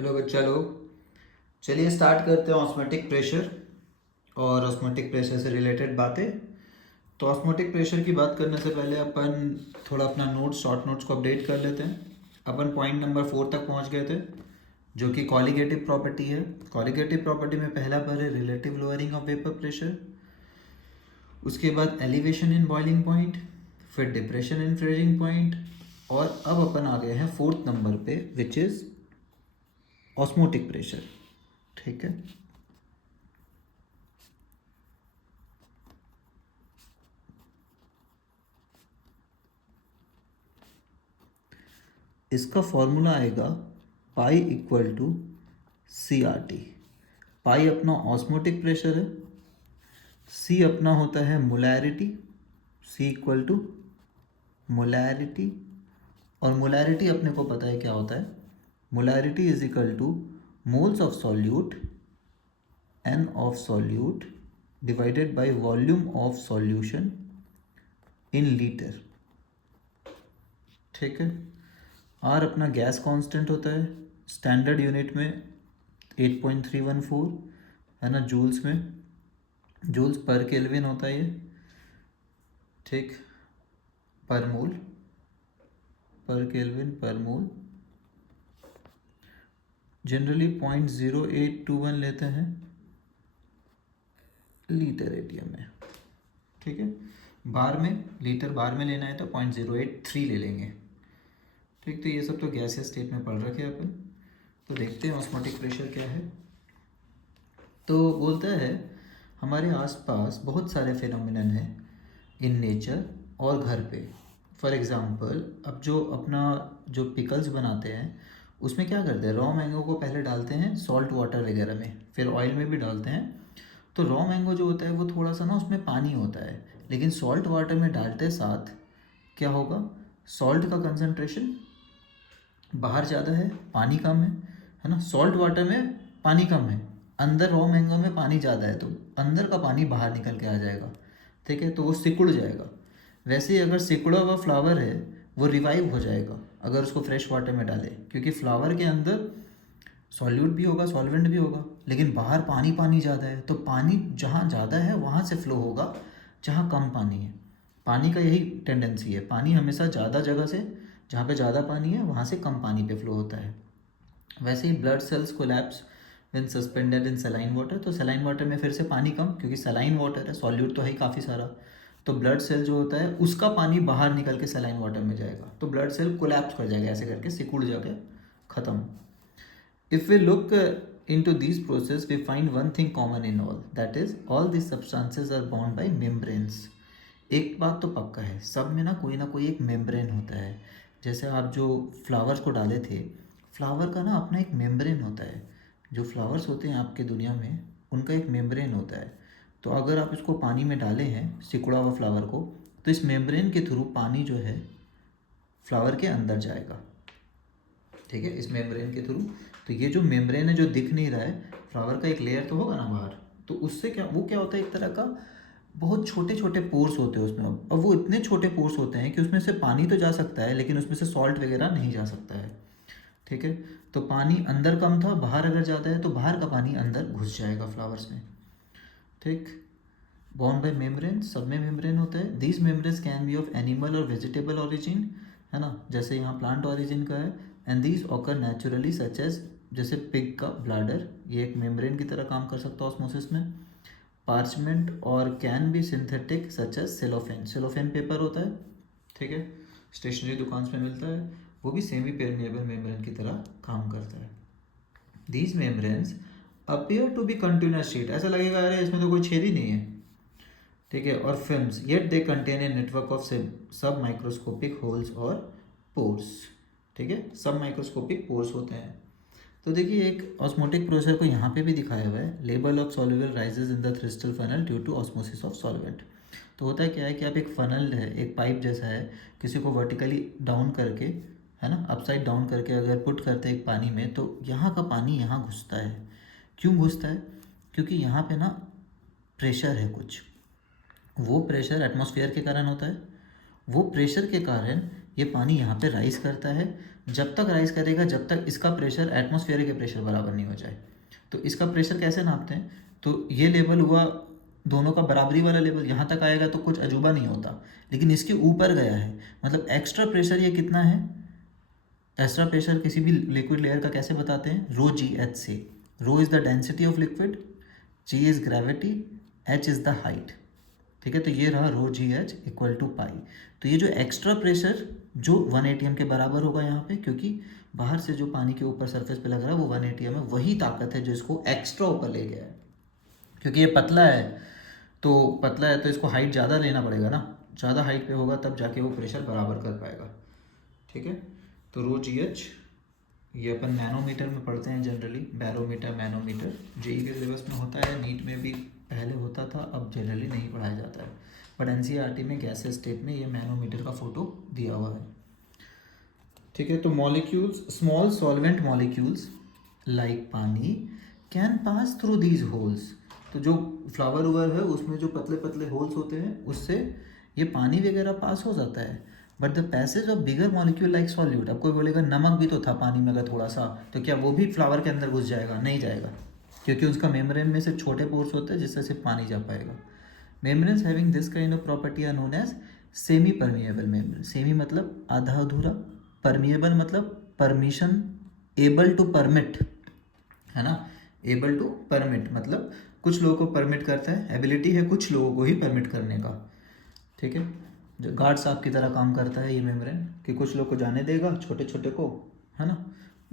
Hello बच्चा लोग, चलिए स्टार्ट करते हैं ऑस्मोटिक प्रेशर और ऑस्मोटिक प्रेशर से रिलेटेड बातें। तो ऑस्मोटिक प्रेशर की बात करने से पहले अपन थोड़ा अपना शॉर्ट नोट्स को अपडेट कर लेते हैं। अपन पॉइंट नंबर 4 तक पहुंच गए थे, जो कि कॉलिगेटिव प्रॉपर्टी है। कॉलिगेटिव प्रॉपर्टी में पहला पर है relative lowering of vapour pressure, उसके बाद एलिवेशन इन बॉइलिंग पॉइंट, फिर डिप्रेशन इन फ्रीजिंग पॉइंट, और अब अपन आ गए हैं 4th नंबर पे, विच इज़ ऑस्मोटिक प्रेशर। ठीक है, इसका फॉर्मूला आएगा pi equal to C R T. Pi अपना ऑस्मोटिक प्रेशर है, सी अपना होता है molarity, C equal to molarity. और मोलैरिटी अपने को पता है क्या होता है, molarity is equal to moles of solute, N of solute divided by volume of solution in litre. ठीक है, आर अपना गैस कांस्टेंट होता है, स्टैंडर्ड यूनिट में 8.314 है ना, जूल्स में, जूल्स पर केल्विन होता है ये। ठीक, पर मोल, पर केल्विन पर मोल। जनरली 0.0821 लेते हैं लीटर एटीएम में। ठीक है, बार में, लीटर बार में लेना है तो 0.083 ले लेंगे। ठीक, तो ये सब तो गैसियस स्टेट में पढ़ रखे हैं अपन। तो देखते हैं ऑस्मोटिक प्रेशर क्या है। तो बोलता है हमारे आसपास बहुत सारे फिनोमिनन हैं इन नेचर और घर पे। फॉर एग्ज़ाम्पल, अब जो अपना जो पिकल्स बनाते हैं उसमें क्या करते हैं, रॉ मैंगो को पहले डालते हैं सॉल्ट वाटर वगैरह में, फिर ऑयल में भी डालते हैं। तो रॉ मैंगो जो होता है वो थोड़ा सा ना उसमें पानी होता है, लेकिन सॉल्ट वाटर में डालते साथ क्या होगा, सॉल्ट का कंसनट्रेशन बाहर ज़्यादा है, पानी कम है ना। सॉल्ट वाटर में पानी कम है, अंदर रॉ मैंगो में पानी ज़्यादा है, तो अंदर का पानी बाहर निकल के आ जाएगा। ठीक है, तो वो सिकुड़ जाएगा। वैसे ही अगर सिकुड़ा हुआ फ्लावर है वो रिवाइव हो जाएगा अगर उसको फ्रेश वाटर में डालें, क्योंकि फ्लावर के अंदर सॉल्यूट भी होगा, सॉल्वेंट भी होगा, लेकिन बाहर पानी पानी ज़्यादा है, तो पानी जहाँ ज़्यादा है वहाँ से फ्लो होगा जहाँ कम पानी है। पानी का यही टेंडेंसी है, पानी हमेशा ज़्यादा जगह से, जहाँ पे ज़्यादा पानी है वहाँ से कम पानी पे फ्लो होता है। वैसे ही blood cells collapse when suspended in saline water, तो सलाइन वाटर में फिर से पानी कम, क्योंकि सलाइन वाटर है, सॉल्यूट तो है ही काफ़ी सारा, तो ब्लड सेल जो होता है उसका पानी बाहर निकल के सलाइन वाटर में जाएगा, तो ब्लड सेल कोलैप्स कर जाएगा, ऐसे करके सिकुड़ जाके ख़त्म। If we look into these process, we find one thing common in all, that is all these substances are bound by membranes. एक बात तो पक्का है, सब में ना कोई एक मेम्ब्रेन होता है। जैसे आप जो फ्लावर्स को डाले थे, फ्लावर का ना अपना एक मेम्ब्रेन होता है। जो फ्लावर्स होते हैं आपके दुनिया में, उनका एक मेम्ब्रेन होता है। तो अगर आप इसको पानी में डाले हैं सिकुड़ा हुआ फ्लावर को, तो इस मेम्ब्रेन के थ्रू पानी जो है फ्लावर के अंदर जाएगा। ठीक है, इस मेम्ब्रेन के थ्रू। तो ये जो मेम्ब्रेन है जो दिख नहीं रहा है, फ्लावर का एक लेयर तो होगा ना बाहर, तो उससे क्या, वो क्या होता है, एक तरह का बहुत छोटे छोटे पोर्स होते हैं उसमें। अब वो इतने छोटे पोर्स होते हैं कि उसमें से पानी तो जा सकता है, लेकिन उसमें से सॉल्ट वगैरह नहीं जा सकता है। ठीक है, तो पानी अंदर कम था, बाहर अगर जाता है तो बाहर का पानी अंदर घुस जाएगा फ्लावर्स में। ठीक, बाउंड बाय मेम्ब्रेन, सब में मेम्ब्रेन होता है। These membranes can be of animal और वेजिटेबल ओरिजिन, है ना, जैसे यहाँ प्लांट ओरिजिन का है। And these occur naturally such as, जैसे पिग का ब्लाडर, ये एक मेम्ब्रेन की तरह काम कर सकता है ऑस्मोसिस में। पार्चमेंट और can be synthetic such as cellophane, cellophane paper होता है, ठीक है, स्टेशनरी दुकान में मिलता है, वो भी सेमी परमेएबल मेम्ब्रेन की तरह काम करता है। These membranes appear to be continuous sheet, ऐसा लगेगा अरे इसमें तो कोई छेद ही नहीं है। ठीक है, और films, yet they contain a network of सब माइक्रोस्कोपिक होल्स और पोर्स। ठीक है, सब माइक्रोस्कोपिक पोर्स होते हैं। तो देखिए एक ऑस्मोटिक प्रोसेस को यहाँ पे भी दिखाया हुआ है, level of soluble rises in the thistle funnel due to osmosis of solvent. तो होता है क्या है कि आप एक फनल है, एक पाइप जैसा है, किसी को वर्टिकली डाउन करके, है ना, अपसाइड डाउन करके अगर पुट करते हैं एक पानी में, तो यहाँ का पानी यहाँ घुसता है। क्यों घुसता है, क्योंकि यहाँ पे ना प्रेशर है कुछ, वो प्रेशर एटमॉस्फेयर के कारण होता है। वो प्रेशर के कारण ये पानी यहाँ पे राइज करता है, जब तक राइज करेगा जब तक इसका प्रेशर एटमॉस्फेयर के प्रेशर बराबर नहीं हो जाए। तो इसका प्रेशर कैसे नापते हैं, तो ये लेवल हुआ दोनों का बराबरी वाला लेवल, यहाँ तक आएगा तो कुछ अजूबा नहीं होता, लेकिन इसके ऊपर गया है मतलब एक्स्ट्रा प्रेशर। ये कितना है, एक्स्ट्रा प्रेशर किसी भी लिक्विड लेयर का कैसे बताते हैं, रो जी एच से। Rho is the density of liquid, G is gravity, H is the height. ठीक है, तो ये रहा rho G H equal to pi. तो ये जो एक्स्ट्रा प्रेशर जो 1 atm के बराबर होगा यहाँ पे, क्योंकि बाहर से जो पानी के ऊपर सरफेस पे लग रहा है वो 1 atm है, वही ताकत है जो इसको एक्स्ट्रा ऊपर ले गया है। क्योंकि ये पतला है तो इसको हाइट ज़्यादा लेना पड़ेगा ना, ज़्यादा हाइट पे होगा तब जाके वो प्रेशर बराबर कर पाएगा। ठीक है, तो रो जी एच ये अपन नैनोमीटर में पढ़ते हैं जनरली, बैरोमीटर मैनोमीटर जेई के सिलेबस में होता है, नीट में भी पहले होता था, अब जनरली नहीं पढ़ाया जाता है, बट एनसीईआरटी में गैसेस स्टेट में ये मैनोमीटर का फोटो दिया हुआ है। ठीक है, तो molecules, small solvent molecules like pani can pass through these holes. तो जो फ्लावर ओवर है उसमें जो पतले पतले होल्स होते हैं उससे ये पानी वगैरह पास हो जाता है। But the passage of bigger molecule like solute, अब कोई बोलेगा नमक भी तो था पानी में अगर थोड़ा सा, तो क्या वो भी फ्लावर के अंदर घुस जाएगा, नहीं जाएगा, क्योंकि उसका मेम्ब्रेन में सिर्फ छोटे पोर्स होते हैं जिससे सिर्फ पानी जा पाएगा। Membranes having this kind of property are known as semi permeable membrane. Semi मतलब आधा अधूरा, परमिएबल मतलब परमिशन, एबल टू परमिट, है ना, एबल टू परमिट मतलब कुछ लोगों को परमिट करता है, एबिलिटी है कुछ लोगों को ही परमिट करने का। ठीक है, जो गार्ड साहब की तरह काम करता है ये मेम्ब्रेन, कि कुछ लोग को जाने देगा, छोटे छोटे को, है ना,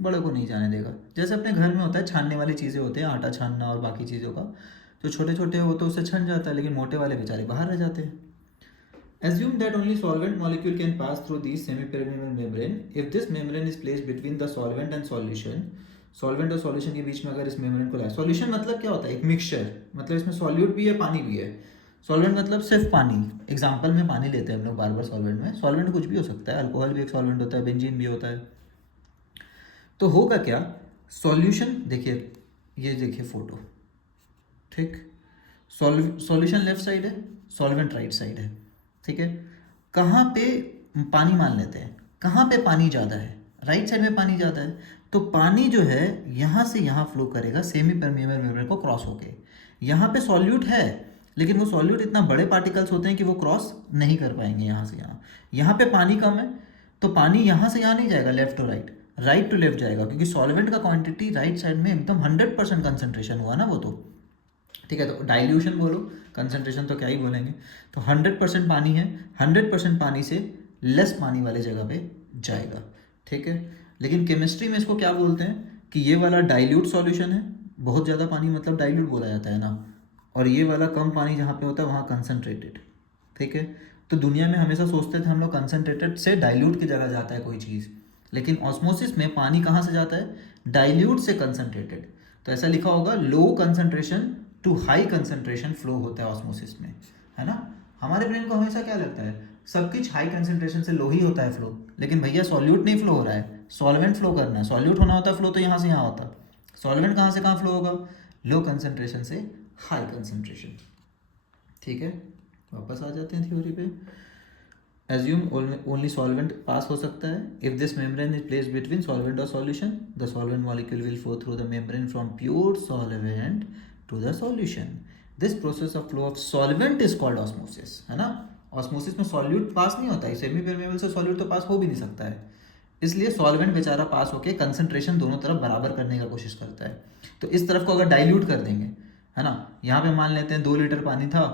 बड़े को नहीं जाने देगा। जैसे अपने घर में होता है छानने वाली चीज़ें होती हैं, आटा छानना और बाकी चीज़ों का, तो छोटे छोटे हो तो उससे छन जाता है, लेकिन मोटे वाले बेचारे बाहर रह जाते हैं। Assume that only solvent molecule can pass through these semi-permeable membrane. If this membrane is placed between the solvent and solution, solvent और सॉल्यूशन के बीच में अगर इस मेम्ब्रेन को लाए, सॉल्यूशन मतलब क्या होता है, एक मिक्सचर, मतलब इसमें सॉल्यूट भी है पानी भी है। सॉल्वेंट मतलब सिर्फ पानी, एग्जाम्पल में पानी लेते हैं हम लोग बार बार सॉल्वेंट में, सॉल्वेंट कुछ भी हो सकता है, अल्कोहल भी एक सॉल्वेंट होता है, बेंजीन भी होता है। तो होगा क्या, सॉल्यूशन देखिए, ये देखिए फोटो, ठीक, सॉल्यूशन लेफ्ट साइड है, सॉल्वेंट राइट साइड है। ठीक है, कहाँ पे पानी मान लेते हैं, कहाँ पे पानी ज़्यादा है, राइट साइड में पानी ज़्यादा है, तो पानी जो है यहाँ से यहाँ फ्लो करेगा सेमी परमिएबल मेम्ब्रेन को क्रॉस होके। यहाँ पे सॉल्यूट है लेकिन वो सॉल्यूट इतना बड़े पार्टिकल्स होते हैं कि वो क्रॉस नहीं कर पाएंगे यहाँ से यहाँ। यहाँ पे पानी कम है तो पानी यहाँ से यहाँ नहीं जाएगा left to right, right to left जाएगा, क्योंकि सॉल्वेंट का क्वांटिटी राइट साइड में एकदम 100% कंसनट्रेशन हुआ ना वो तो। ठीक है, तो डाइल्यूशन बोलो, कंसनट्रेशन तो क्या ही बोलेंगे, तो 100% पानी है, 100% पानी से लेस पानी वाले जगह पे जाएगा। ठीक है, लेकिन केमिस्ट्री में इसको क्या बोलते हैं कि ये वाला डाइल्यूट सॉल्यूशन है, बहुत ज़्यादा पानी मतलब डाइल्यूट बोला जाता है ना, और ये वाला कम पानी जहाँ पे होता है वहाँ कंसनट्रेटेड। ठीक है, तो दुनिया में हमेशा सोचते थे हम लोग कंसनट्रेटेड से डाइल्यूट की जगह जाता है कोई चीज़, लेकिन ऑस्मोसिस में पानी कहाँ से जाता है, डाइल्यूट से कंसनट्रेटेड। तो ऐसा लिखा होगा low concentration to high concentration flow होता है ऑस्मोसिस में, है ना। हमारे ब्रेन को हमेशा क्या लगता है, सब कुछ हाई कंसनट्रेशन से लो ही होता है फ्लो, लेकिन भैया सॉल्यूट नहीं फ्लो हो रहा है, सॉल्वेंट फ्लो करना है, सॉल्यूट होना होता है फ्लो तो यहाँ से यहाँ होता, सॉल्वेंट कहाँ से कहाँ फ्लो होगा, लो कंसनट्रेशन से हाई कंसनट्रेशन। ठीक है, वापस आ जाते हैं थ्योरी पे। Assume only solvent पास हो सकता है। If this membrane is placed between solvent or solution, the solvent molecule will flow through the membrane from pure solvent to the solution. This process of flow of solvent is called osmosis, है ना। Osmosis में solute पास नहीं होता है, semi permeable से solute तो पास हो भी नहीं सकता है, इसलिए सॉल्वेंट बेचारा पास होके कंसंट्रेशन दोनों तरफ बराबर करने का कोशिश करता है। तो इस तरफ को अगर डाइल्यूट कर देंगे, है ना, यहाँ पे मान लेते हैं 2 लीटर पानी था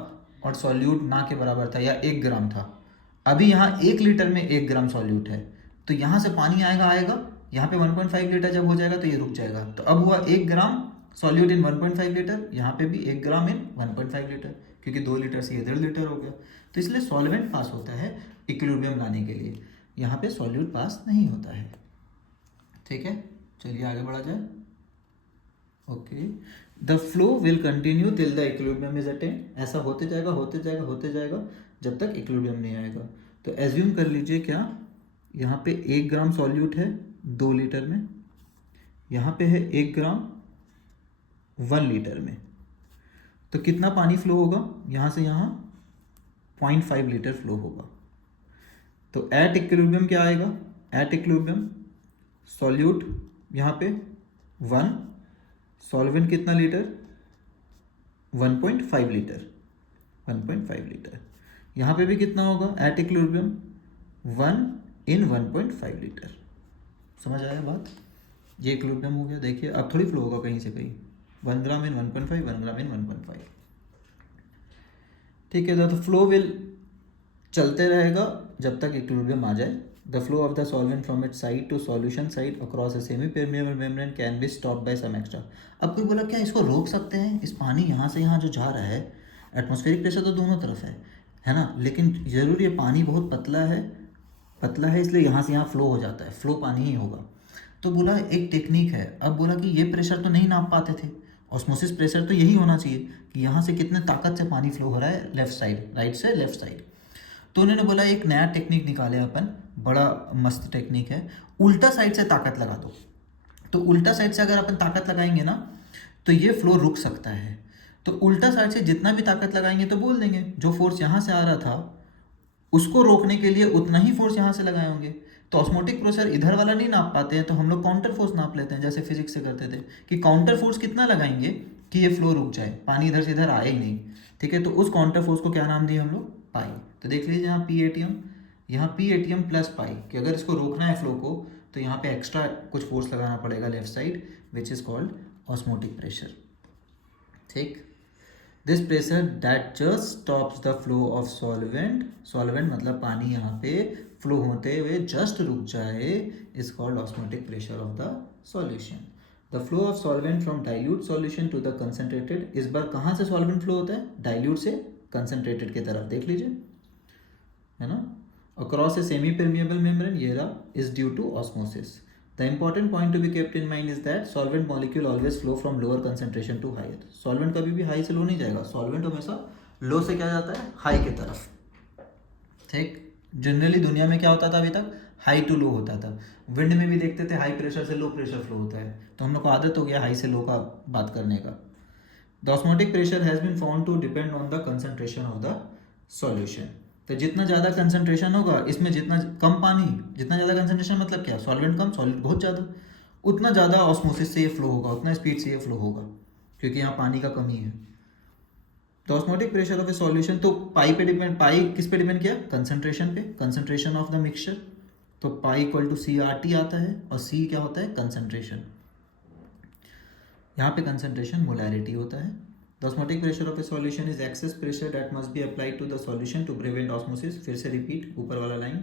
और सॉल्यूट ना के बराबर था या 1 ग्राम था, अभी यहाँ 1 लीटर में 1 ग्राम सॉल्यूट है, तो यहाँ से पानी आएगा, यहाँ पे 1.5 लीटर जब हो जाएगा तो ये रुक जाएगा, तो अब हुआ 1 ग्राम सॉल्यूट इन 1.5 लीटर, यहाँ पे भी 1 ग्राम इन 1.5 लीटर, क्योंकि 2 लीटर से 1.5 लीटर हो गया। तो इसलिए सॉल्वेंट पास होता है इक्विलिब्रियम लाने के लिए, यहाँ पे सॉल्यूट पास नहीं होता है। ठीक है, चलिए आगे बढ़ा जाए। Okay, the flow will continue till the equilibrium is attend, ऐसा होते जाएगा जब तक इक्विलिब्रियम नहीं आएगा। तो एज्यूम कर लीजिए क्या, यहाँ पे 1 ग्राम सॉल्यूट है 2 लीटर में, यहाँ पे है 1 ग्राम 1 लीटर में, तो कितना पानी फ्लो होगा, यहाँ से यहाँ 0.5 लीटर फ्लो होगा। तो एट इक्विलिब्रियम क्या आएगा, एट इक्विलिब्रियम सॉल्यूट यहाँ पे 1, सॉल्वेंट कितना लीटर 1.5 लीटर, 1.5 लीटर। यहाँ पे भी कितना होगा एट इक्विलिब्रियम 1 in 1.5 लीटर। समझ आया बात? ये इक्विलिब्रियम हो गया। देखिए अब थोड़ी फ्लो होगा कहीं से कहीं, 1 ग्राम इन 1.5, 1 ग्राम इन 1.5। ठीक है, तो फ्लो विल चलते रहेगा जब तक इक्विलिब्रियम आ जाए। The flow of the solvent from its side to solution side across a semi permeable membrane can be stop by some extra. अब कोई बोला क्या इसको रोक सकते हैं? इस पानी यहाँ से यहाँ जो जा रहा है, एटमॉस्फेरिक प्रेशर तो दोनों तरफ है ना, लेकिन ज़रूर ये पानी बहुत पतला है इसलिए यहाँ से यहाँ फ्लो हो जाता है, फ्लो पानी ही होगा। तो बोला एक टेक्निक है। अब बोला कि ये प्रेशर तो नहीं नाप पाते थे, ऑस्मोसिस प्रेशर तो यही होना चाहिए कि यहाँ से कितने ताकत से पानी फ्लो हो रहा है लेफ्ट साइड, राइट से लेफ्ट साइड। तो उन्होंने बोला एक नया टेक्निक निकाले अपन, बड़ा मस्त टेक्निक है, उल्टा साइड से ताकत लगा दो। तो उल्टा साइड से अगर अपन ताकत लगाएंगे ना तो ये फ्लो रुक सकता है। तो उल्टा साइड से जितना भी ताकत लगाएंगे तो बोल देंगे जो फोर्स यहाँ से आ रहा था उसको रोकने के लिए उतना ही फोर्स यहाँ से लगाए होंगे। तो ऑस्मोटिक प्रेशर इधर वाला नहीं नाप पाते हैं तो हम लोग काउंटर फोर्स नाप लेते हैं, जैसे फिजिक्स से करते थे कि काउंटर फोर्स कितना लगाएंगे कि ये फ्लो रुक जाए, पानी इधर से इधर आए ही नहीं। ठीक है, तो उस काउंटर फोर्स को क्या नाम दिया हम लोग? पाई। तो देख लीजिए यहाँ पी एटीएम प्लस पाई, कि अगर इसको रोकना है फ्लो को तो यहाँ पे एक्स्ट्रा कुछ फोर्स लगाना पड़ेगा left side, which is called osmotic pressure. ठीक, this pressure that just stops the flow of solvent मतलब पानी यहाँ पे फ्लो होते हुए जस्ट रुक जाए, is called osmotic pressure of the solution. The flow of solvent from dilute solution to the concentrated, इस बार कहाँ से सॉल्वेंट फ्लो होता है? डाइल्यूट से कंसनट्रेटेड की तरफ, देख लीजिए, है ना, across a semi permeable membrane, ये रहा, is due to osmosis. The important point to be kept in mind is that solvent molecule always flow from lower concentration to higher. Solvent कभी भी हाई से लो नहीं जाएगा, सॉल्वेंट हमेशा लो से क्या जाता है? हाई की तरफ। ठीक, जनरली दुनिया में क्या होता था अभी तक? हाई टू लो होता था। विंड में भी देखते थे हाई प्रेशर से लो प्रेशर फ्लो होता है, तो हम लोग को आदत हो गया हाई से लो का बात करने का। The osmotic pressure has been found to depend on the concentration of the solution. तो जितना ज़्यादा कंसंट्रेशन होगा इसमें, जितना कम पानी, जितना ज़्यादा कंसंट्रेशन मतलब क्या? सॉल्वेंट कम, सॉल्यूट बहुत ज़्यादा, उतना ज़्यादा ऑस्मोसिस से ये फ्लो होगा, उतना स्पीड से ये फ्लो होगा, क्योंकि यहाँ पानी का कमी है। तो osmotic pressure of A solution, तो पाई पे डिपेंड, पाई किस पे डिपेंड किया? कंसंट्रेशन पे, कंसंट्रेशन ऑफ द मिक्सचर। तो पाई इक्वल टू CRT आता है, और C क्या होता है? कंसंट्रेशन। यहाँ पे कंसंट्रेशन मोलैरिटी होता है। The osmotic pressure of a solution is excess pressure that must be applied to the solution to prevent osmosis. फिर से repeat ऊपर वाला line,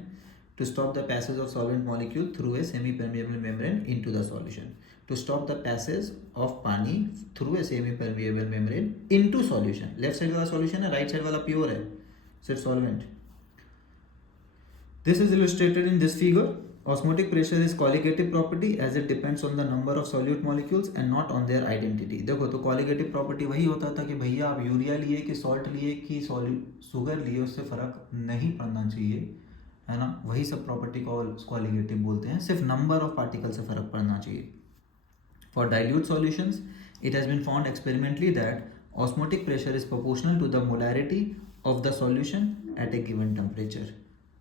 to stop the passage of solvent molecule through a semi-permeable membrane into the solution. To stop the passage of पानी through a semi-permeable membrane into solution. Left side वाला solution है, right side वाला pure है, सिर्फ solvent. This is illustrated in this figure. Osmotic pressure is colligative property as it depends on the number of solute molecules and not on their identity. देखो, तो colligative property वही होता था कि भैया आप यूरिया लिए कि सॉल्ट लिए कि शुगर लिए, उससे फर्क नहीं पड़ना चाहिए, है ना, वही सब प्रॉपर्टी को colligative बोलते हैं, सिर्फ नंबर ऑफ पार्टिकल से फर्क पड़ना चाहिए। For dilute solutions, it has been found experimentally that osmotic pressure is proportional to the molarity of the solution at a given temperature.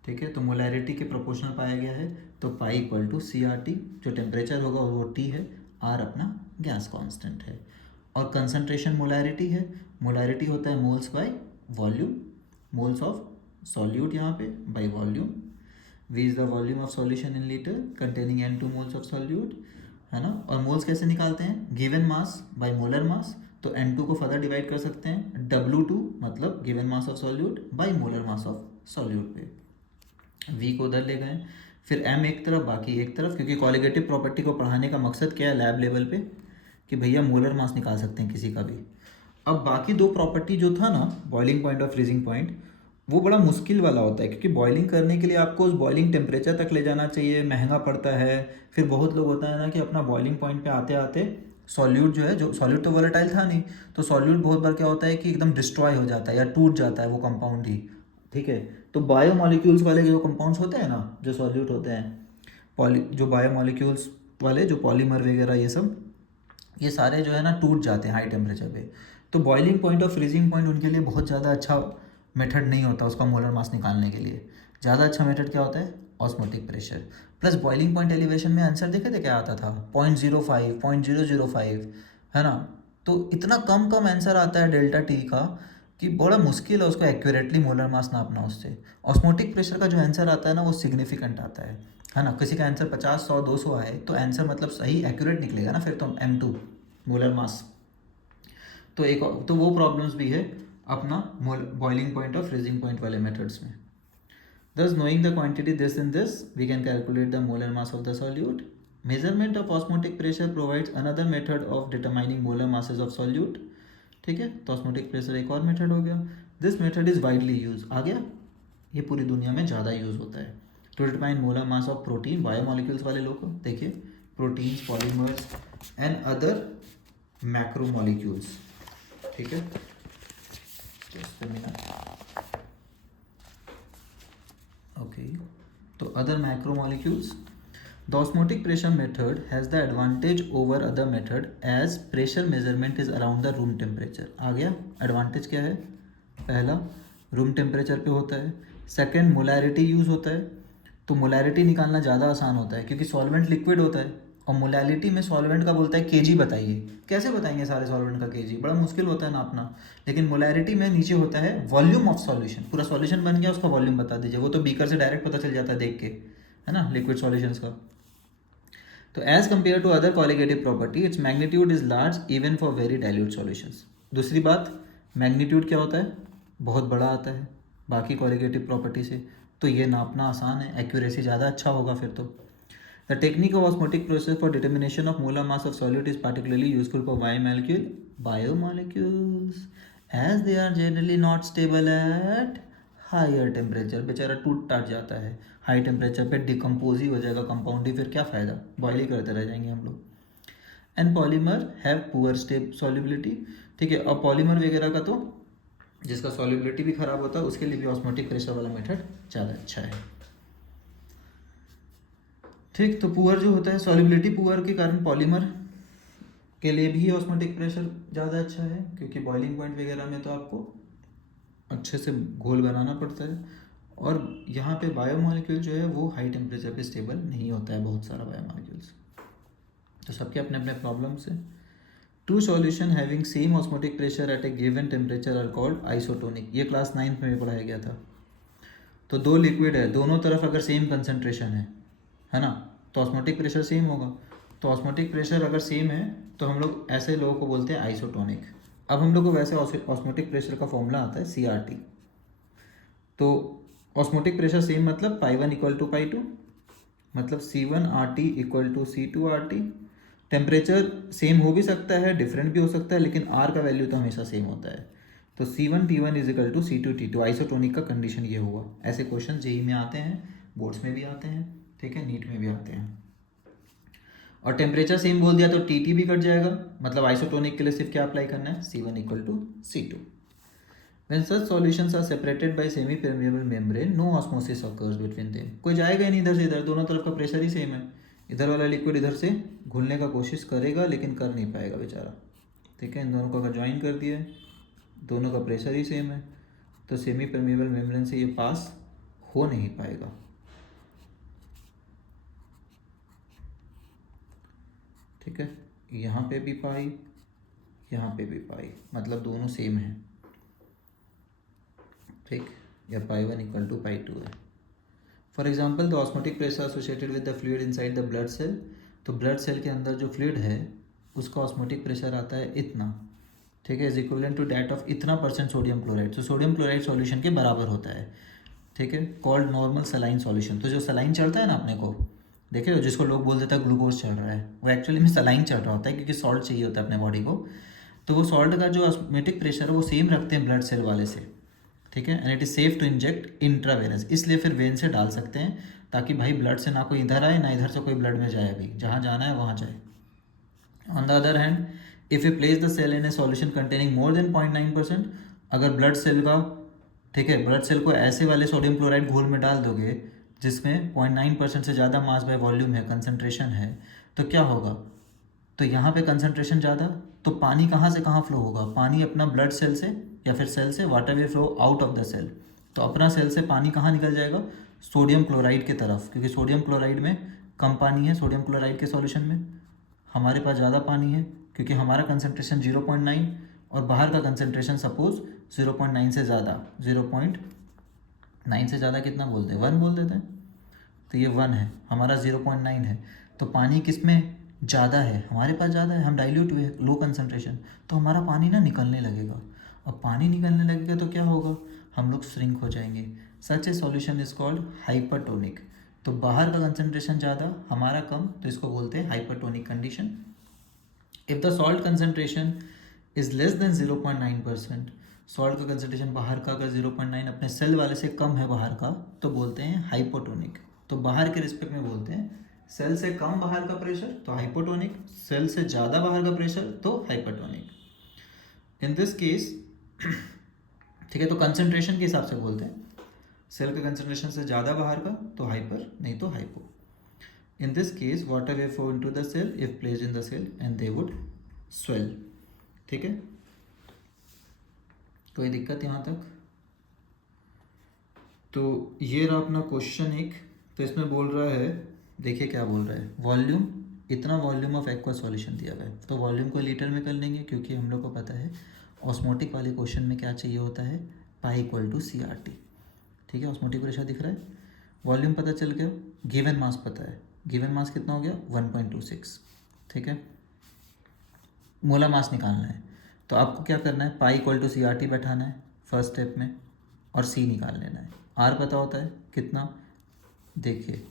ठीक है, तो मोलैरिटी के प्रोपोर्शनल पाया गया है, तो पाई इक्वल टू CRT, जो टेम्परेचर होगा वो T है, R अपना गैस कांस्टेंट है, और कंसंट्रेशन मोलैरिटी है, मोलैरिटी होता है moles by volume, moles of solute यहाँ पे by volume. V is the volume of solution in litre containing N2 moles of solute, है ना। और मोल्स कैसे निकालते हैं? Given mass by molar mass, तो N2 को फर्दर डिवाइड कर सकते हैं W2 मतलब given mass of solute by molar mass of solute पे, V को उधर ले गए, फिर M एक तरफ बाकी एक तरफ, क्योंकि कॉलिगेटिव प्रॉपर्टी को पढ़ाने का मकसद क्या है लैब लेवल पे, कि भैया मोलर मास निकाल सकते हैं किसी का भी। अब बाकी दो प्रॉपर्टी जो था ना, बॉइलिंग पॉइंट और फ्रीजिंग पॉइंट, वो बड़ा मुश्किल वाला होता है, क्योंकि बॉइलिंग करने के लिए आपको उस बॉइलिंग टेम्परेचर तक ले जाना चाहिए, महंगा पड़ता है। फिर बहुत लोग होता है ना कि अपना बॉइलिंग पॉइंट पे आते आते सॉल्यूट जो है, जो सॉल्यूट तो वोलेटाइल था नहीं, तो सॉल्यूट बहुत बार क्या होता है कि एकदम डिस्ट्रॉय हो जाता है या टूट जाता है वो कंपाउंड ही। ठीक है, तो बायोमोलिक्यूल्स वाले जो कंपाउंड्स होते हैं ना, जो सॉल्यूट होते हैं, जो बायोमोलिक्यूल्स वाले जो पॉलीमर वगैरह ये सब, ये सारे जो है ना टूट जाते हैं हाई टेम्परेचर पे। तो बॉइलिंग पॉइंट और फ्रीजिंग पॉइंट उनके लिए बहुत ज़्यादा अच्छा मेथड नहीं होता उसका मोलर मास निकालने के लिए। ज़्यादा अच्छा मेथड क्या होता है? Osmotic pressure plus boiling point elevation में आंसर देखे थे क्या आता था 0.05 0.005 है ना। तो इतना कम आंसर आता है डेल्टा टी का कि बड़ा मुश्किल है उसको एक्यूरेटली मोलर मास नापना उससे। ऑस्मोटिक प्रेशर का जो आंसर आता है ना वो सिग्निफिकेंट आता है ना। किसी का आंसर 50 100 200 आए तो आंसर मतलब सही एक्यूरेट निकलेगा ना फिर तो M2 मोलर मास। तो वो प्रॉब्लम्स भी है अपना बॉइलिंग पॉइंट और फ्रीजिंग पॉइंट वाले मेथड्स में। Thus, knowing the quantity this and this, we can calculate the molar mass of the solute. Measurement of osmotic pressure provides another method of determining molar masses of solute. ठीक है, तो osmotic pressure एक और method हो गया. This method is widely used. आ गया, ये पूरी दुनिया में ज़्यादा यूज़ होता है. To determine molar mass of protein, biomolecules वाले लोग को देखिए, proteins, polymers and other macromolecules. ठीक है, just a minute. Okay, so other macromolecules. The osmotic pressure method has the advantage over other method as pressure measurement is around the room temperature. आ गया, advantage क्या है? पहला room temperature पे होता है. Second molarity use होता है, तो मोलैरिटी निकालना ज़्यादा आसान होता है क्योंकि सॉल्वेंट लिक्विड होता है और मोलैलिटी में सॉल्वेंट का बोलता है केजी बताइए. कैसे बताएंगे सारे सॉल्वेंट का केजी, बड़ा मुश्किल होता है नापना. लेकिन मोलैरिटी में नीचे होता है वॉल्यूम ऑफ सॉल्यूशन. पूरा सॉल्यूशन बन गया, उसका वॉल्यूम बता दीजिए. वो तो बीकर से डायरेक्ट पता चल जाता है देख के, है ना, लिक्विड सॉल्यूशंस का. तो as compare to other colligative property its magnitude is large even for very dilute solutions. दूसरी बात, मैग्नीट्यूड क्या होता है? बहुत बड़ा आता है बाकी कॉलिगेटिव प्रॉपर्टी से, तो ये नापना आसान है, एक्यूरेसी ज़्यादा अच्छा होगा फिर तो. The technique of osmotic process for determination of molar mass of solute is particularly useful for biomolecules as they are generally not stable at higher temperature. बेचारा टूट टाट जाता है हाई टेम्परेचर पे, डिकम्पोज ही हो जाएगा कंपाउंड ही, फिर क्या फ़ायदा, बॉयल ही करते रह जाएंगे हम लोग. And polymer have poor step solubility. ठीक है, और पॉलीमर वगैरह का तो जिसका सॉल्युबिलिटी भी ख़राब होता है उसके लिए भी ऑस्मोटिक प्रेशर वाला मेथड ज़्यादा अच्छा है. ठीक, तो पुअर जो होता है, सॉल्युबिलिटी पुअर के कारण पॉलीमर के लिए भी ऑस्मोटिक प्रेशर ज़्यादा अच्छा है क्योंकि बॉइलिंग पॉइंट वगैरह में तो आपको अच्छे से घोल बनाना पड़ता है. और यहाँ पे बायोमोलिक्यूल जो है वो हाई टेम्परेचर पे स्टेबल नहीं होता है, बहुत सारा बायोमोलिक्यूल्स. तो सबके अपने अपने प्रॉब्लम्स है. Two solution having same osmotic pressure at a given temperature are called isotonic. ये क्लास 9th में भी पढ़ाया गया था. तो दो लिक्विड है, दोनों तरफ अगर सेम कंसनट्रेशन है ना, तो ऑस्मोटिक प्रेशर सेम होगा. तो ऑस्मोटिक प्रेशर अगर सेम है तो हम लोग ऐसे लोगों को बोलते हैं आइसोटोनिक. अब हम लोग को वैसे ऑस्मोटिक प्रेशर का फॉर्मूला आता है CRT. तो ऑस्मोटिक प्रेशर सेम मतलब π1 = π2, मतलब C1RT = C2RT. टेम्परेचर सेम हो भी सकता है, डिफरेंट भी हो सकता है, लेकिन R का वैल्यू तो हमेशा सेम होता है. तो C1T1 = C2T2. आइसोटोनिक का कंडीशन ये हुआ. ऐसे क्वेश्चन जेईई में आते हैं, बोर्ड्स में भी आते हैं, ठीक है, नीट में भी आते हैं. और टेम्परेचर सेम बोल दिया तो TT भी कट जाएगा, मतलब आइसोटोनिक के लिए सिर्फ क्या अप्लाई करना है, C1 = C2. When such solutions are separated by semi-permeable membrane, no osmosis occurs between them. कोई जाएगा ही नहीं इधर से इधर, दोनों तरफ का प्रेशर ही सेम है. इधर वाला लिक्विड इधर से घुलने का कोशिश करेगा लेकिन कर नहीं पाएगा बेचारा. ठीक है, इन दोनों को अगर ज्वाइन कर दिया है, दोनों का प्रेशर ही सेम है, तो सेमी परमेबल मेम्ब्रेन से ये पास हो नहीं पाएगा. ठीक है, यहाँ पे भी पाई, यहाँ पे भी पाई, मतलब दोनों सेम हैं. ठीक, या π1 = π2 है. For example the osmotic pressure associated with the fluid inside the blood cell. तो ब्लड सेल के अंदर जो फ्लूइड है उसका ऑस्मोटिक प्रेशर आता है इतना. ठीक है, is equivalent to that of इतना % सोडियम क्लोराइड. तो सोडियम क्लोराइड सॉल्यूशन के बराबर होता है. ठीक है, कॉल्ड नॉर्मल सलाइन सॉल्यूशन. तो जो सलाइन चलता है ना अपने को, देखे जिसको लोग बोल देते हैं ग्लूकोज चल रहा है, वो एक्चुअली में सलाइन चल रहा होता है क्योंकि सॉल्ट चाहिए होता है अपने बॉडी को. तो वो सॉल्ट का जो ऑस्मोटिक प्रेशर है वो सेम रखते हैं ब्लड सेल वाले से. ठीक है, and it is safe to inject intravenous, इसलिए फिर वेन से डाल सकते हैं ताकि भाई ब्लड से ना कोई इधर आए ना इधर से कोई ब्लड में जाए, अभी जहाँ जाना है वहाँ जाए. On the other hand if you place the cell in a solution containing more than 0.9%, अगर ब्लड सेल का, ठीक है, ब्लड सेल को ऐसे वाले सोडियम क्लोराइड घोल में डाल दोगे जिसमें 0.9% से ज़्यादा मास बाय वॉल्यूम है, कंसनट्रेशन है, तो क्या होगा, तो यहाँ पे कंसनट्रेशन ज़्यादा, तो पानी कहाँ से कहाँ फ्लो होगा, पानी अपना ब्लड सेल से या फिर सेल से water will flow out of the cell. तो अपना सेल से पानी कहाँ निकल जाएगा, सोडियम क्लोराइड के तरफ, क्योंकि सोडियम क्लोराइड में कम पानी है, सोडियम क्लोराइड के सॉल्यूशन में हमारे पास ज़्यादा पानी है, क्योंकि हमारा कंसनट्रेशन 0.9 और बाहर का कंसनट्रेशन सपोज 0.9 से ज़्यादा, 0.9 से ज़्यादा कितना बोलते हैं, 1 बोल देते हैं, तो ये 1 है, हमारा 0.9 है, तो पानी किस में ज़्यादा है, हमारे पास ज़्यादा है, हम डाइल्यूट हुए, लो कंसनट्रेशन, तो हमारा पानी ना निकलने लगेगा। अब पानी निकलने लगेगा तो क्या होगा, हम लोग श्रिंक हो जाएंगे। Such a solution is called hypertonic. तो बाहर का कंसनट्रेशन ज़्यादा, हमारा कम, तो इसको बोलते हैं hypertonic condition. If the salt concentration is less than 0.9%, salt का कंसनट्रेशन बाहर का अगर 0.9 अपने सेल वाले से कम है बाहर का, तो बोलते हैं हाइपोटोनिक। तो बाहर के रिस्पेक्ट में बोलते हैं, सेल से कम बाहर का प्रेशर तो हाइपोटोनिक, सेल से ज़्यादा बाहर का प्रेशर तो हाइपरटोनिक। इन दिस केस ठीक है, तो कंसंट्रेशन के हिसाब से बोलते हैं, सेल का कंसंट्रेशन से ज़्यादा बाहर का तो हाइपर, नहीं तो hypo. In this case water way flow into the cell if placed in the cell and they would swell. ठीक है, कोई दिक्कत यहाँ तक? तो ये रहा अपना क्वेश्चन एक। तो इसमें बोल रहा है, देखिए क्या बोल रहा है, वॉल्यूम, इतना वॉल्यूम ऑफ एक्वा सॉल्यूशन दिया हुआ है, तो वॉल्यूम को लीटर में कर लेंगे, क्योंकि हम लोग को पता है ऑस्मोटिक वाले क्वेश्चन में क्या चाहिए होता है, पाई इक्वल टू CRT। ठीक है, ऑस्मोटिक प्रेशर दिख रहा है, वॉल्यूम पता चल गया, गिवन मास पता है, गिवन मास कितना हो गया 1.26। ठीक है, मोलर मास निकालना है, तो आपको क्या करना है, पाई इक्वल टू CRT बैठाना है फर्स्ट स्टेप में, और C निकाल लेना है। R पता होता है कितना, देखिए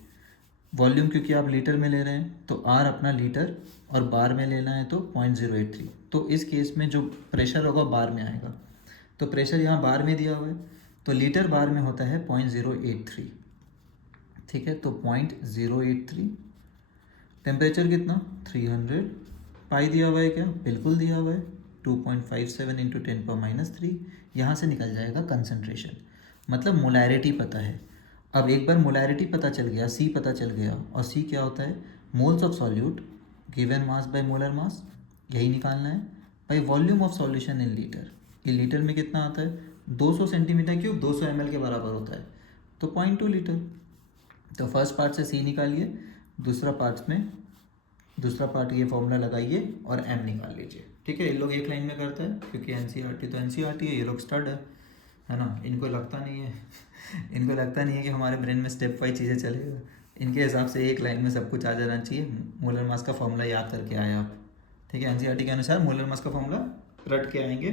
वॉल्यूम क्योंकि आप लीटर में ले रहे हैं तो R अपना लीटर, और बार में लेना है तो 0.083, तो इस केस में जो प्रेशर होगा बार में आएगा, तो प्रेशर यहाँ बार में दिया हुआ है, तो लीटर बार में होता है 0.083। ठीक है, तो 0.083, टेम्परेचर कितना 300, पाई दिया हुआ है क्या, बिल्कुल दिया हुआ है 2.57 इंटू 10⁻³ यहाँ से निकल जाएगा कंसंट्रेशन, मतलब मोलैरिटी पता है। अब एक बार मोलैरिटी पता चल गया, C पता चल गया, और C क्या होता है, moles of solute given mass by molar mass, यही निकालना है, bye volume of solution in litre. ये लीटर में कितना आता है, 200 सेंटीमीटर क्यूब 200 ml के बराबर होता है, तो 0.2 लीटर। तो फर्स्ट पार्ट से C निकालिए, दूसरा पार्ट ये फॉर्मूला लगाइए और M निकाल लीजिए। ठीक है, ये लोग एक लाइन में करते हैं, क्योंकि NCERT तो NCERT है, ये लोग स्टड है ना, इनको लगता नहीं है इनको लगता नहीं है कि हमारे ब्रेन में स्टेप वाइज चीज़ें चलेगा, इनके हिसाब से एक लाइन में सब कुछ आ जाना चाहिए, मोलर मास का फॉर्मूला याद करके आए आप। ठीक है, NCERT के अनुसार मोलर मास का फॉर्मूला रट के आएंगे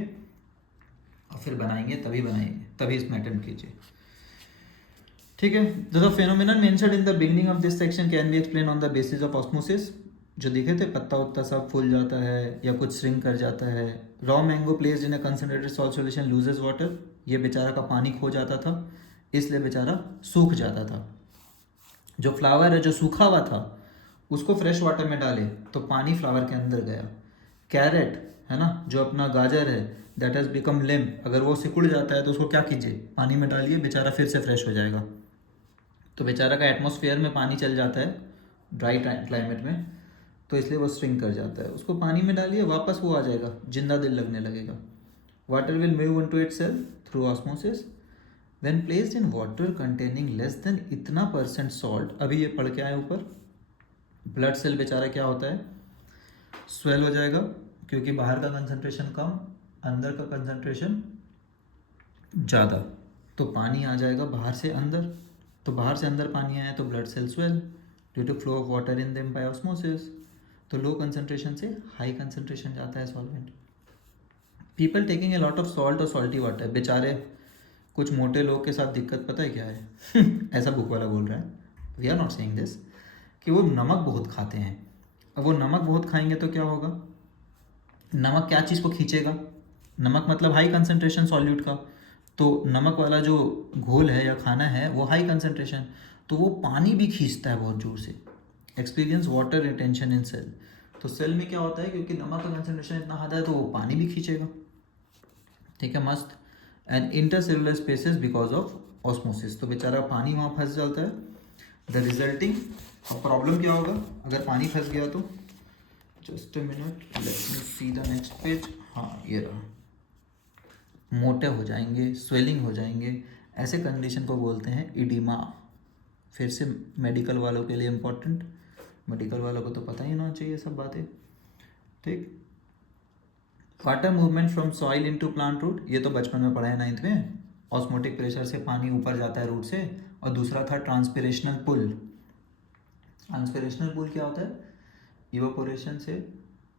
और फिर बनाएंगे, तभी इसमें अटेम्प्ट कीजिए। ठीक है, the phenomenon mentioned in the beginning of this section can be explain on the basis of osmosis. जो दिखे थे पत्ता उत्ता सब फूल जाता है या कुछ श्रिंक कर जाता है। Raw mango placed in a concentrated salt solution loses water, ये बेचारा का पानी खो जाता था, इसलिए बेचारा सूख जाता था। जो फ्लावर है जो सूखा हुआ था उसको फ्रेश वाटर में डाले तो पानी फ्लावर के अंदर गया। कैरेट है ना, जो अपना गाजर है दैट हैज़ बिकम लिम्प, अगर वो सिकुड़ जाता है तो उसको क्या कीजिए, पानी में डालिए, बेचारा फिर से फ्रेश हो जाएगा। तो बेचारा का एटमॉस्फेयर में पानी चल जाता है ड्राई क्लाइमेट में, तो इसलिए वो श्रिंक कर जाता है। उसको पानी में डालिए, वापस वो आ जाएगा, जिंदा दिल लगने लगेगा। Water will move into itself through osmosis when placed in water containing less than इतना % सॉल्ट। अभी ये पढ़ के आए ऊपर, ब्लड सेल बेचारा क्या होता है, स्वेल हो जाएगा, क्योंकि बाहर का कंसंट्रेशन कम, अंदर का कंसंट्रेशन ज़्यादा, तो पानी आ जाएगा बाहर से अंदर, तो बाहर से अंदर पानी आया तो blood cell swell due to flow of water in them by osmosis. तो लो कंसंट्रेशन से हाई कंसंट्रेशन जाता है solvent. People taking a lot of salt और सॉल्टी वाटर, बेचारे कुछ मोटे लोग के साथ दिक्कत पता है क्या है ऐसा बुक वाला बोल रहा है, we are not saying this, कि वो नमक बहुत खाते हैं। अब वो नमक बहुत खाएंगे तो क्या होगा, नमक क्या चीज़ को खींचेगा, नमक मतलब हाई कंसंट्रेशन सॉल्यूट का, तो नमक वाला जो घोल है या खाना है वो हाई कंसंट्रेशन, तो वो पानी भी खींचता है बहुत जोर से। एक्सपीरियंस वाटर रिटेंशन इन सेल, तो सेल में क्या होता है, क्योंकि नमक का कंसंट्रेशन इतना ज़्यादा है तो वो पानी भी खींचेगा। ठीक है, मस्त। And intercellular spaces because of osmosis, तो बेचारा पानी वहाँ फंस जाता है। द रिजल्टिंग, अब प्रॉब्लम क्या होगा अगर पानी फंस गया तो, just a minute, let me see the next page. हाँ ये रहा, मोटे हो जाएंगे, स्वेलिंग हो जाएंगे, ऐसे कंडीशन को बोलते हैं इडिमा। फिर से मेडिकल वालों के लिए इम्पोर्टेंट, मेडिकल वालों को तो पता ही होना चाहिए सब बातें, ठीक। Water movement from soil into plant root, ये तो बचपन में पढ़ा है 9th में। ऑस्मोटिक प्रेशर से पानी ऊपर जाता है रूट से। और दूसरा था ट्रांसपिरेशनल पुल। ट्रांसपिरेशनल पुल क्या होता है? इवापोरेशन से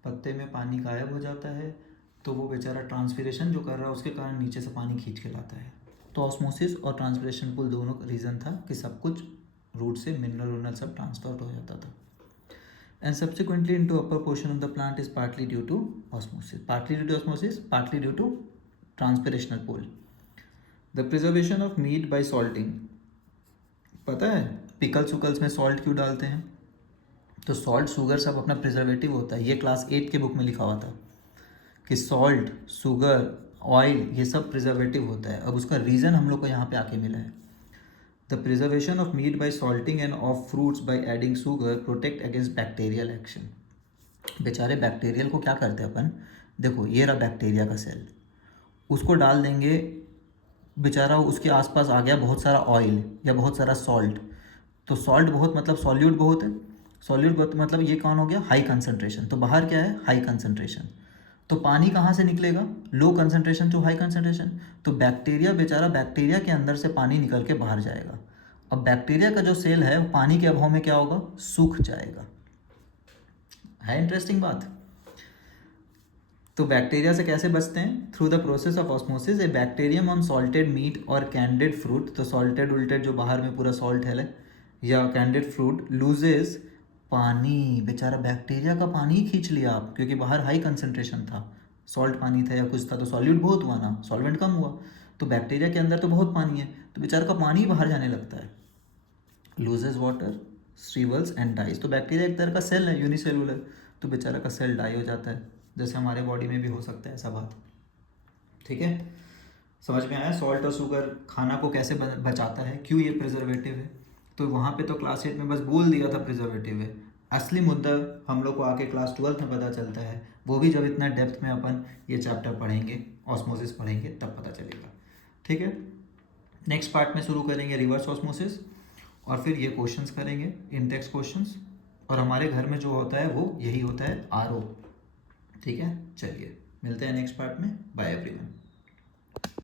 पत्ते में पानी गायब हो जाता है, तो वो बेचारा ट्रांसपिरेशन जो कर रहा है उसके कारण नीचे से पानी खींच के लाता है। तो ऑस्मोसिस और ट्रांसपिरेशन पुल दोनों रीज़न था कि सब कुछ रूट से मिनरल विनरल सब ट्रांसफर हो जाता था। And subsequently into upper portion of the plant is partly due to osmosis, partly due to transpirational pull. The preservation of meat by salting, पता है पिकल्स उकल्स में सॉल्ट क्यों डालते हैं? तो सॉल्ट शुगर सब अपना प्रिजर्वेटिव होता है। ये क्लास 8 के बुक में लिखा हुआ था कि सॉल्ट, शुगर, ऑयल ये सब प्रिजर्वेटिव होता है। अब उसका रीज़न हम लोग को यहाँ पे आके मिला है। The preservation of meat by salting end of fruits by adding sugar protect against bacterial action. बेचारे बैक्टीरियल को क्या करते हैं अपन, देखो ये रहा बैक्टीरिया का सेल, उसको डाल देंगे, बेचारा उसके आसपास आ गया बहुत सारा ऑयल या बहुत सारा सॉल्ट। तो सॉल्ट बहुत मतलब सॉल्यूट बहुत है, सॉल्यूट बहुत मतलब ये कौन हो गया? High concentration. तो बाहर क्या है? High concentration. तो पानी कहाँ से निकलेगा? Low concentration to high concentration. तो बैक्टीरिया बेचारा, बैक्टीरिया के अंदर से पानी निकल के बाहर जाएगा। अब बैक्टीरिया का जो सेल है वो पानी के अभाव में क्या होगा? सूख जाएगा। है इंटरेस्टिंग बात। तो बैक्टीरिया से कैसे बचते हैं? Through the process of osmosis a bacterium on salted meat और कैंडिड फ्रूट, तो सॉल्टेड उल्टेड जो बाहर में पूरा सॉल्ट है या कैंडिड फ्रूट लूजेस पानी, बेचारा बैक्टीरिया का पानी ही खींच लिया आप, क्योंकि बाहर हाई कंसनट्रेशन था, सॉल्ट पानी था या कुछ था, तो सॉल्यूट बहुत हुआ ना, सॉल्वेंट कम हुआ। तो बैक्टीरिया के अंदर तो बहुत पानी है, तो बेचारा का पानी ही बाहर जाने लगता है। Loses water, shrivels and dies. तो बैक्टीरिया एक तरह का सेल है, यूनिसेलुलर, तो बेचारा का सेल डाई हो जाता है, जैसे हमारे बॉडी में भी हो सकता है ऐसा बात, ठीक है। समझ में आया? सॉल्ट और शुगर खाना को कैसे बचाता है, क्यों ये प्रिजर्वेटिव है। तो वहाँ पे तो क्लास 8 में बस बोल दिया था प्रिजर्वेटिव है, असली मुद्दा हम लोग को आके क्लास 12 में पता चलता है, वो भी जब इतना डेप्थ में अपन ये चैप्टर पढ़ेंगे, ऑस्मोसिस पढ़ेंगे, तब पता चलेगा, ठीक है। नेक्स्ट पार्ट में शुरू करेंगे रिवर्स ऑस्मोसिस, और फिर ये क्वेश्चंस करेंगे, इंटेक्स क्वेश्चंस, और हमारे घर में जो होता है वो यही होता है RO, ठीक है। चलिए मिलते हैं नेक्स्ट पार्ट में, बाय एवरीवन।